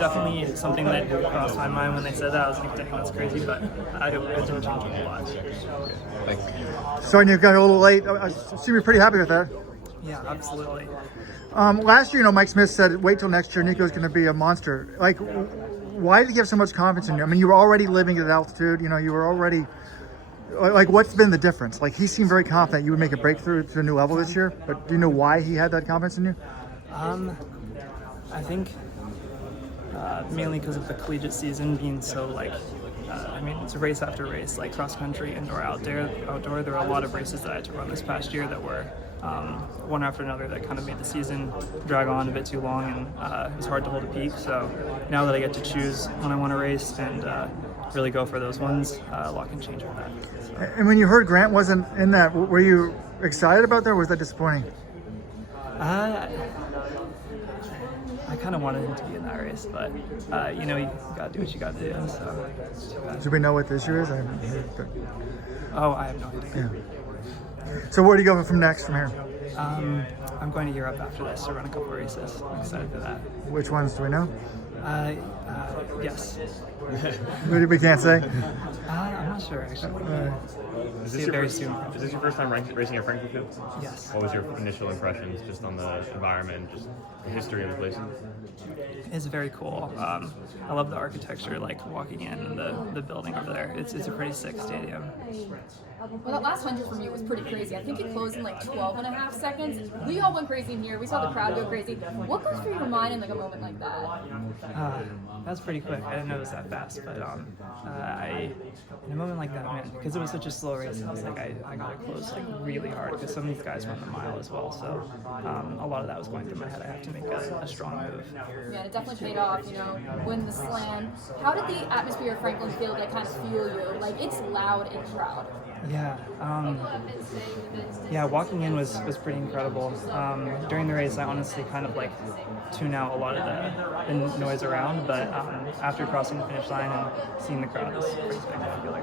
definitely something that crossed my mind when they said that. I was like, dang, that's crazy, but I hope it didn't change a whole lot. Sonia got a little late. I assume you're pretty happy with that. Yeah, absolutely. Last year, Mike Smith said, wait till next year, Nico's going to be a monster. Like, why did he have so much confidence in you? I mean, you were already living at altitude. You were already, like, what's been the difference? Like, he seemed very confident you would make a breakthrough to a new level this year, but do you know why he had that confidence in you? I think mainly because of the collegiate season being so, like, I mean, it's race after race, like cross country, indoor, outdoor. There were a lot of races that I had to run this past year that were one after another that kind of made the season drag on a bit too long, and it was hard to hold a peak. So now that I get to choose when I want to race and really go for those ones, a lot can change with that. So. And when you heard Grant wasn't in that, were you excited about that, or was that disappointing? I kind of wanted him to be in that race, but you gotta do what you gotta do. So. Do we know what the issue is? I haven't heard. Oh, I have no idea. Yeah. So where do you go from here? I'm going to Europe after this to run a couple of races. I'm excited for that. Which ones do we know? Yes. We can't say? I'm not sure, actually. Is this your first time racing at Frankfurt Field? Yes. What was your initial impressions just on the environment, just the history of the place? It's very cool. I love the architecture, like walking in and the building over there. It's a pretty sick stadium. Well, that last 100 for me was pretty crazy. I think it closed in like 12 and a half seconds. We all went crazy in here. We saw the crowd go crazy. What goes through your mind in like a moment like that? That was pretty quick. I didn't know it was that fast, but in a moment like that, man, because it was such a slow race, I was like, I got to close like really hard because some of these guys run the mile as well. So a lot of that was going through my head. I have to make a strong move. Yeah, it definitely paid off. Win the slam. How did the atmosphere of Franklin Field like kind of fuel you? Like it's loud and proud. Yeah. Walking in was pretty incredible. During the race, I honestly kind of like tune out a lot of the noise around, but after crossing the finish line and seeing the crowd was pretty spectacular.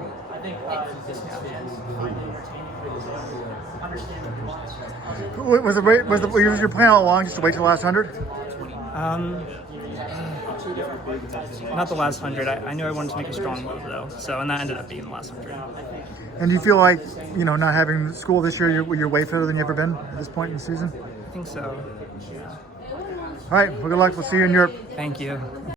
Was your plan all along just to wait till the last 100? Not the last 100. I knew I wanted to make a strong move though, and that ended up being the last 100. And do you feel like, not having school this year, you're way fitter than you've ever been at this point in the season? I think so. Yeah. All right, well, good luck. We'll see you in Europe. Thank you.